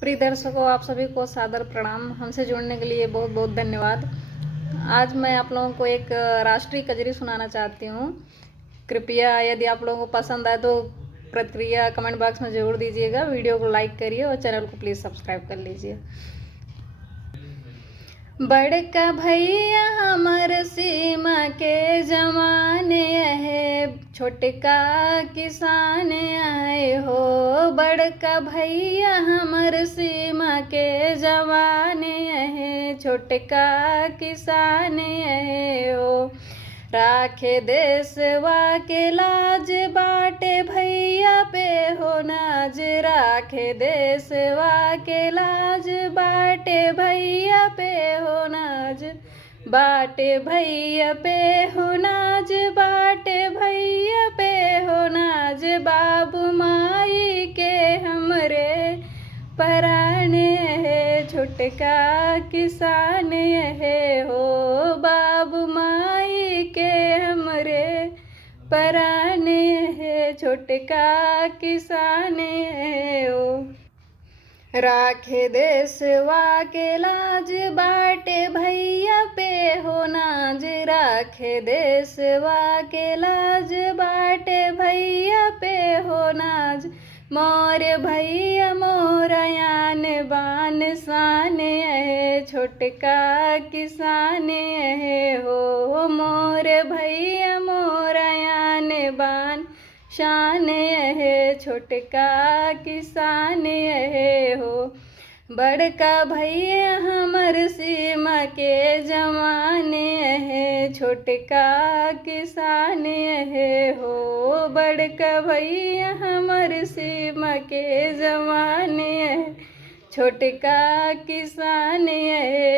प्रिय दर्शकों, आप सभी को सादर प्रणाम। हमसे जुड़ने के लिए बहुत बहुत धन्यवाद। आज मैं आप लोगों को एक राष्ट्रीय कजरी सुनाना चाहती हूँ। कृपया यदि आप लोगों को पसंद आए तो प्रतिक्रिया कमेंट बॉक्स में ज़रूर दीजिएगा। वीडियो को लाइक करिए और चैनल को प्लीज़ सब्सक्राइब कर लीजिए। बड़का भैया हमर सीमा के जमाने है, छोटका किसान आए हो। बड़का भैया हमर सीमा के जमाने है, छोटका किसान आए हो। राखे देशवा के लाज, बाटे भैया पे हो नाज। राखे देशवा के लाज, बाटे भैया पे हो नाज। बाटे भैया पे हो नाज, बाटे भैया पे हो नाज। बाबू माई के हमरे पराने है, छोटका किसान है हो। बाबू माई के हमरे पराने है, छोटका किसान है हो। राखे देशवा के लाज, बाटे भैया पे हो नाज। राखे देशवा के लाज, बाटे भैया पे हो नाज। मोर भैया मोर यान बान शान है, छोटका किसान है हो। मोर भैया मोर यान बान शान है, छोटका किसान है हो। बड़का भैया हमर सीमा के जमाने है, छोटका किसान है हो। बड़का भैया हमर सीमा के जमाने है, छोटका किसान है